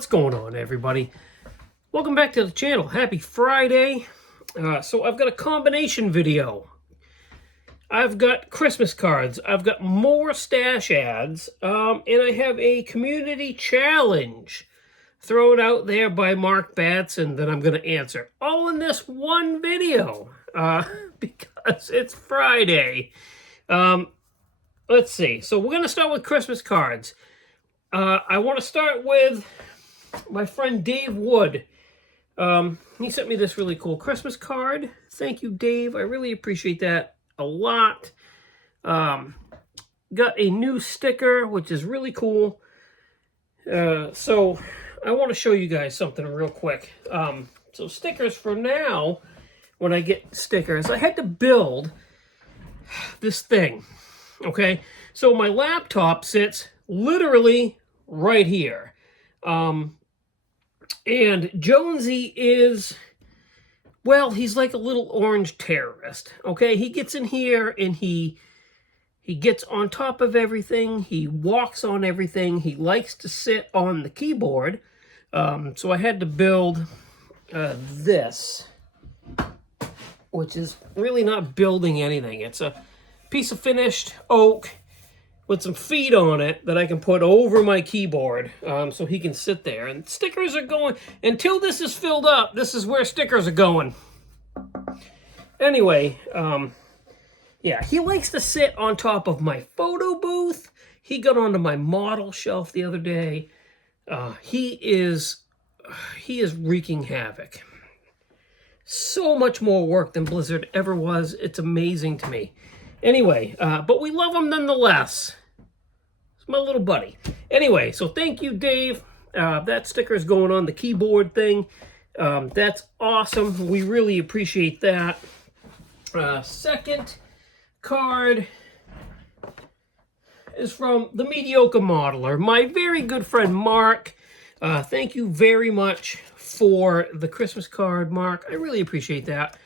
What's going on, everybody? Welcome back to the channel. Happy Friday. So I've got a combination video. I've got Christmas cards, I've got more stash ads, and I have a community challenge thrown out there by Mark Batson that I'm going to answer. All in this one video, because it's Friday. Let's see. So we're going to start with Christmas cards. I want to start with my friend Dave Wood. He sent me this really cool Christmas card. Thank you, Dave. I really appreciate that a lot. Got a new sticker, which is really cool. So I want to show you guys something real quick. So stickers for now, when I get stickers, I had to build this thing. Okay, so my laptop sits literally right here. And Jonesy is, well, he's like a little orange terrorist. Okay, he gets in here and he gets on top of everything. He walks on everything. He likes to sit on the keyboard. So I had to build this, which is really not building anything. It's a piece of finished oak with some feet on it that I can put over my keyboard, so he can sit there. And stickers are going, until this is filled up, this is where stickers are going. Anyway, yeah, he likes to sit on top of my photo booth. He got onto my model shelf the other day. He is wreaking havoc. So much more work than Blizzard ever was. It's amazing to me. Anyway, but we love him nonetheless. It's my little buddy. Anyway, so thank you, Dave. That sticker is going on the keyboard thing. That's awesome. We really appreciate that. Second card is from the Mediocre Modeler, my very good friend Mark. Thank you very much for the Christmas card, Mark. I really appreciate that.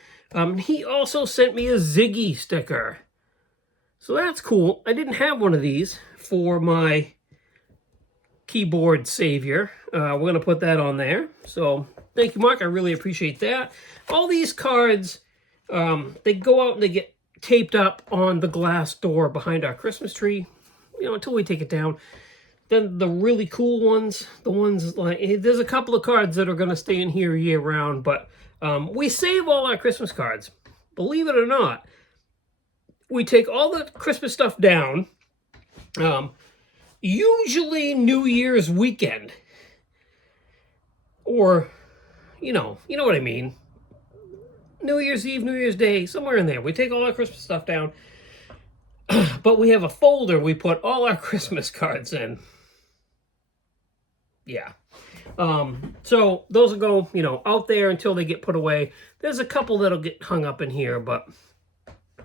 He also sent me a Ziggy sticker. So that's cool. I didn't have one of these for my keyboard savior. We're going to put that on there. So thank you, Mark. I really appreciate that. All these cards, they go out and they get taped up on the glass door behind our Christmas tree, you know, until we take it down. Then the really cool ones, the ones like, there's a couple of cards that are going to stay in here year round, but we save all our Christmas cards. Believe it or not. We take all the Christmas stuff down, usually New Year's weekend, or, you know what I mean, New Year's Eve, New Year's Day, somewhere in there. We take all our Christmas stuff down, but we have a folder we put all our Christmas cards in. Yeah. So those will go, you know, out there until they get put away. There's a couple that'll get hung up in here, but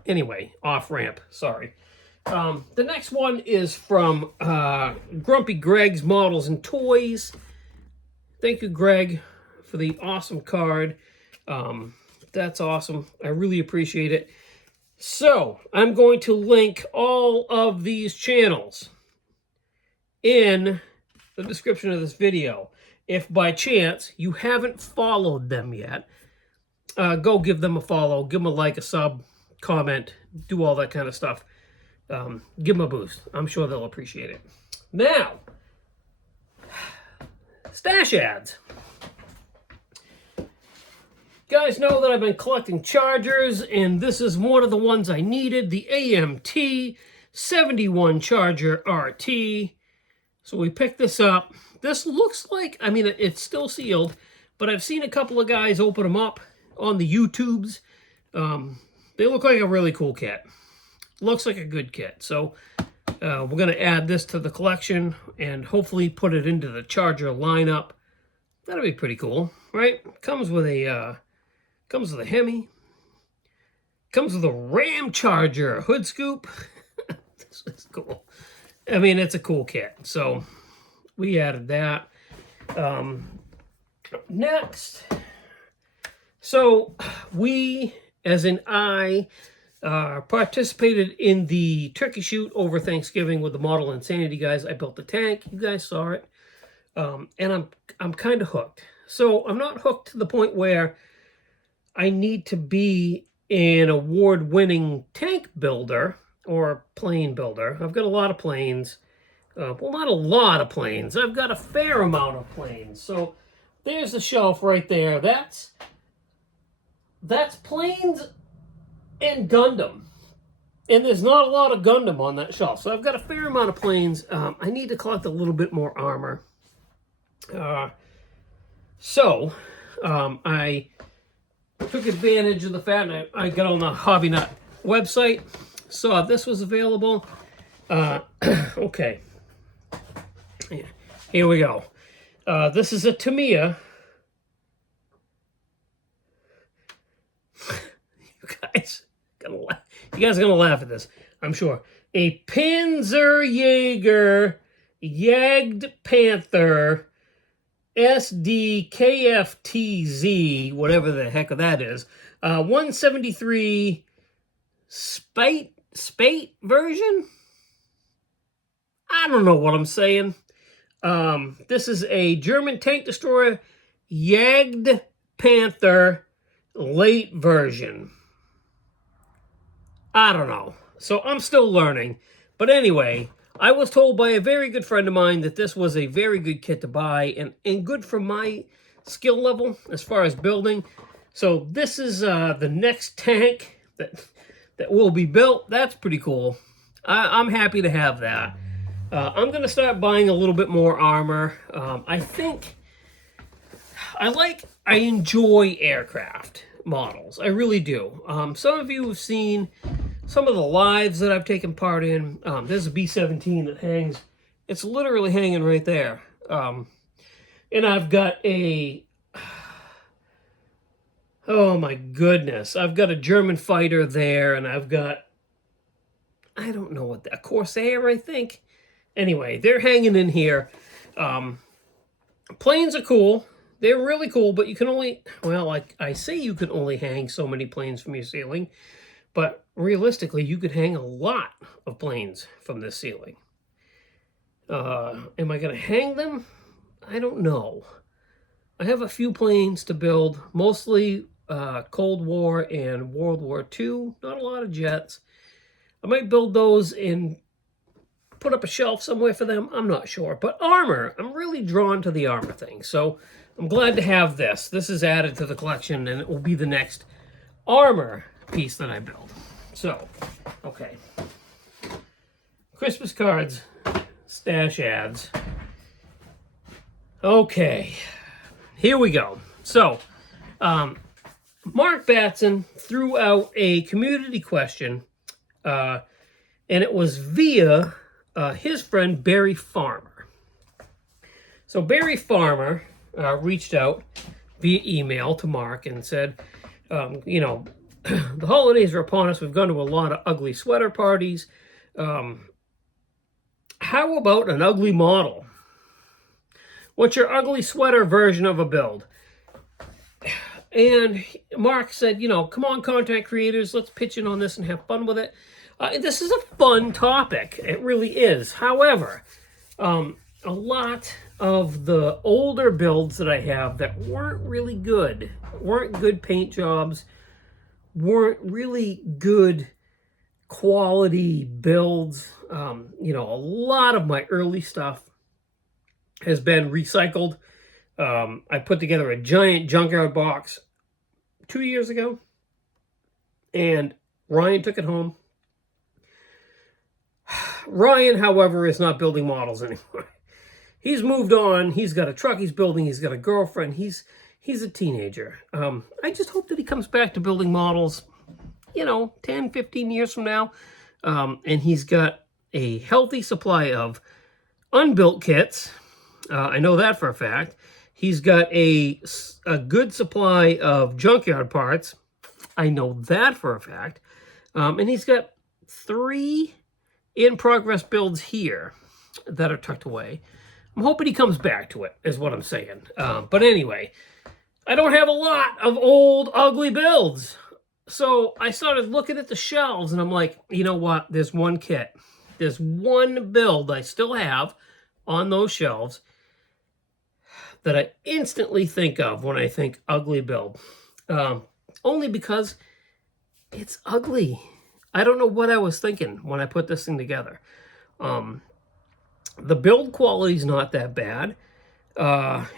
anyway, off ramp, sorry. The next one is from Grumpy Greg's Models and Toys. Thank you, Greg, for the awesome card. That's awesome. I really appreciate it. So, I'm going to link all of these channels in the description of this video. If by chance you haven't followed them yet, go give them a follow, give them a like, a sub, comment, do all that kind of stuff. Give them a boost. I'm sure they'll appreciate it. Now, stash ads. Guys know that I've been collecting chargers, and this is one of the ones I needed, the AMT 71 Charger RT. So we picked this up. This looks like, I mean, it's still sealed, but I've seen a couple of guys open them up on the YouTubes. They look like a really cool kit. Looks like a good kit. So we're going to add this to the collection and hopefully put it into the charger lineup. That'll be pretty cool, right? Comes with a Hemi. Comes with a Ram charger, hood scoop. This is cool. I mean, it's a cool kit. So we added that. Next. So we, as in I, participated in the turkey shoot over Thanksgiving with the Model Insanity guys. I built the tank. You guys saw it. and I'm kind of hooked. So I'm not hooked to the point where I need to be an award-winning tank builder or plane builder. I've got a lot of planes. Well, not a lot of planes. I've got a fair amount of planes. So there's the shelf right there. That's planes and Gundam. And there's not a lot of Gundam on that shelf. So I've got a fair amount of planes. I need to collect a little bit more armor. So I took advantage of the fact that I got on the Hobby Nut website, saw this was available. Okay. Here we go. This is a Tamiya. You guys are gonna laugh at this, I'm sure. A Panzerjäger Jagd Panther SDKFTZ, whatever the heck that is. 173 Spate version? I don't know what I'm saying. This is a German tank destroyer Jagd Panther late version. I don't know. So I'm still learning. But anyway, I was told by a very good friend of mine that this was a very good kit to buy and good for my skill level as far as building. So this is the next tank that will be built. That's pretty cool. I'm happy to have that. I'm going to start buying a little bit more armor. I think I enjoy aircraft models. I really do. Some of you have seen some of the lives that I've taken part in. There's a B-17 that hangs. It's literally hanging right there. And I've got a... Oh my goodness. I've got a German fighter there, and I've got... I don't know what that... Corsair, I think. Anyway, they're hanging in here. Planes are cool. They're really cool, but you can only... Well, like I say, you can only hang so many planes from your ceiling. But realistically, you could hang a lot of planes from this ceiling. Am I going to hang them? I don't know. I have a few planes to build, mostly Cold War and World War II. Not a lot of jets. I might build those and put up a shelf somewhere for them. I'm not sure. But armor, I'm really drawn to the armor thing. So I'm glad to have this. This is added to the collection, and it will be the next armor piece that I build. So, okay. Christmas cards, stash ads. Okay, here we go. So, Mark Batson threw out a community question, and it was via his friend Barry Farmer. So Barry Farmer reached out via email to Mark and said, you know, the holidays are upon us. We've gone to a lot of ugly sweater parties. How about an ugly model? What's your ugly sweater version of a build? And Mark said, you know, come on, content creators, let's pitch in on this and have fun with it. This is a fun topic. It really is. However, a lot of the older builds that I have that weren't really good, weren't good paint jobs, weren't really good quality builds. You know, a lot of my early stuff has been recycled. I put together a giant junkyard box 2 years ago, and Ryan took it home. Ryan, however, is not building models anymore. He's moved on. He's got a truck he's building. He's got a girlfriend. He's a teenager. I just hope that he comes back to building models, you know, 10, 15 years from now. And he's got a healthy supply of unbuilt kits. I know that for a fact. He's got a good supply of junkyard parts. I know that for a fact. And he's got 3 in-progress builds here that are tucked away. I'm hoping he comes back to it, is what I'm saying. But anyway, I don't have a lot of old, ugly builds. So I started looking at the shelves, and I'm like, you know what? There's one kit. There's one build I still have on those shelves. that I instantly think of when I think ugly build. Only because it's ugly. I don't know what I was thinking when I put this thing together. The build quality is not that bad.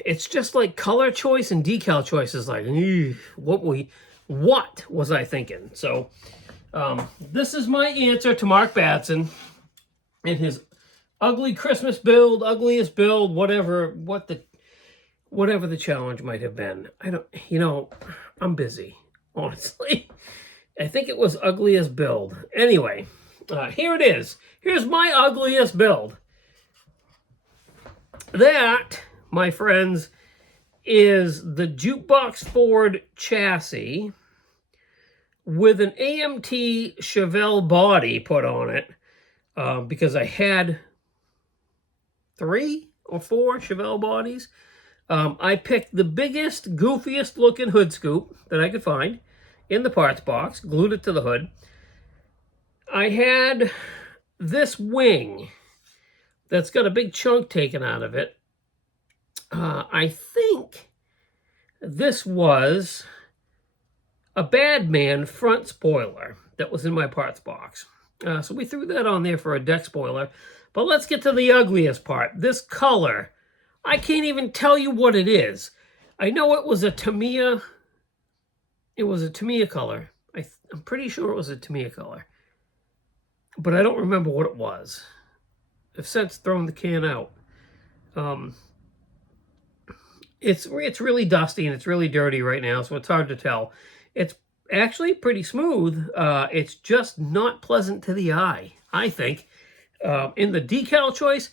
It's just like color choice and decal choice is like, what was I thinking? So this is my answer to Mark Batson and his ugly Christmas build, ugliest build, whatever the challenge might have been. I'm busy, honestly. I think it was ugliest build. Anyway, here it is. Here's my ugliest build. That, my friends, is the Jukebox Ford chassis with an AMT Chevelle body put on it, because I had 3 or 4 Chevelle bodies. I picked the biggest, goofiest looking hood scoop that I could find in the parts box, glued it to the hood. I had this wing that's got a big chunk taken out of it. I think this was a Badman front spoiler that was in my parts box. So we threw that on there for a deck spoiler. But let's get to the ugliest part. This color, I can't even tell you what it is. I know it was a Tamiya. It was a Tamiya color. I'm pretty sure it was a Tamiya color. But I don't remember what it was. I've since thrown the can out. It's really dusty and it's really dirty right now, so it's hard to tell. It's actually pretty smooth. It's just not pleasant to the eye, I think. In the decal choice,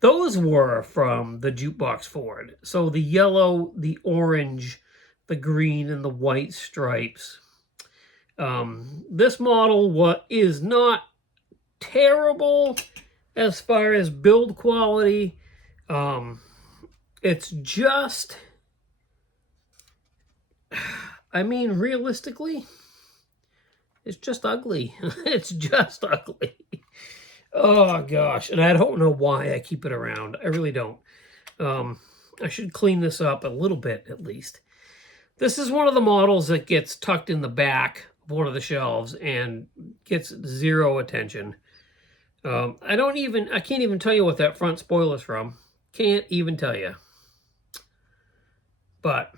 those were from the Jukebox Ford. So the yellow, the orange, the green, and the white stripes. This model is not terrible as far as build quality. It's just, I mean, realistically, it's just ugly. It's just ugly. Oh, gosh. And I don't know why I keep it around. I really don't. I should clean this up a little bit, at least. This is one of the models that gets tucked in the back of one of the shelves and gets zero attention. I can't even tell you what that front spoiler's from. Can't even tell you. But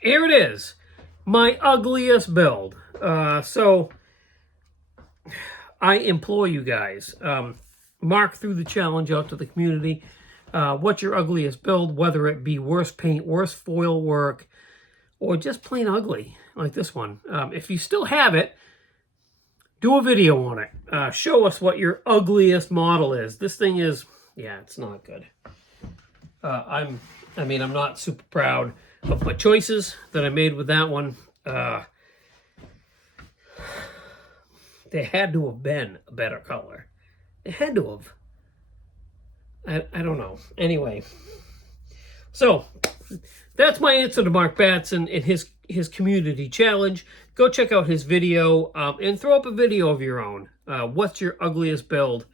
here it is. My ugliest build. So I implore you guys, Mark threw the challenge out to the community. What's your ugliest build, whether it be worst paint, worst foil work, or just plain ugly, like this one. If you still have it, do a video on it. Show us what your ugliest model is. This thing is, yeah, it's not good. I'm not super proud of my choices that I made with that one. They had to have been a better color. They had to have. I don't know. Anyway, so that's my answer to Mark Batson and his community challenge. Go check out his video and throw up a video of your own. What's your ugliest build?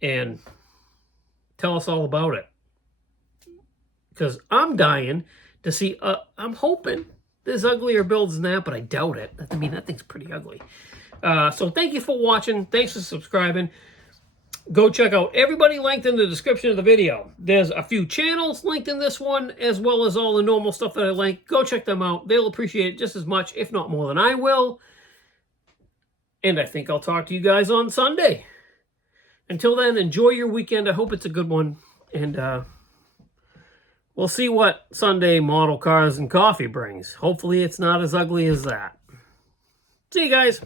And tell us all about it. Because I'm dying to see, I'm hoping there's uglier builds than that, but I doubt it. I mean, that thing's pretty ugly. So thank you for watching. Thanks for subscribing. Go check out everybody linked in the description of the video. There's a few channels linked in this one, as well as all the normal stuff that I link. Go check them out. They'll appreciate it just as much, if not more than I will. And I think I'll talk to you guys on Sunday. Until then, enjoy your weekend. I hope it's a good one. And we'll see what Sunday model cars and coffee brings. Hopefully it's not as ugly as that. See you guys.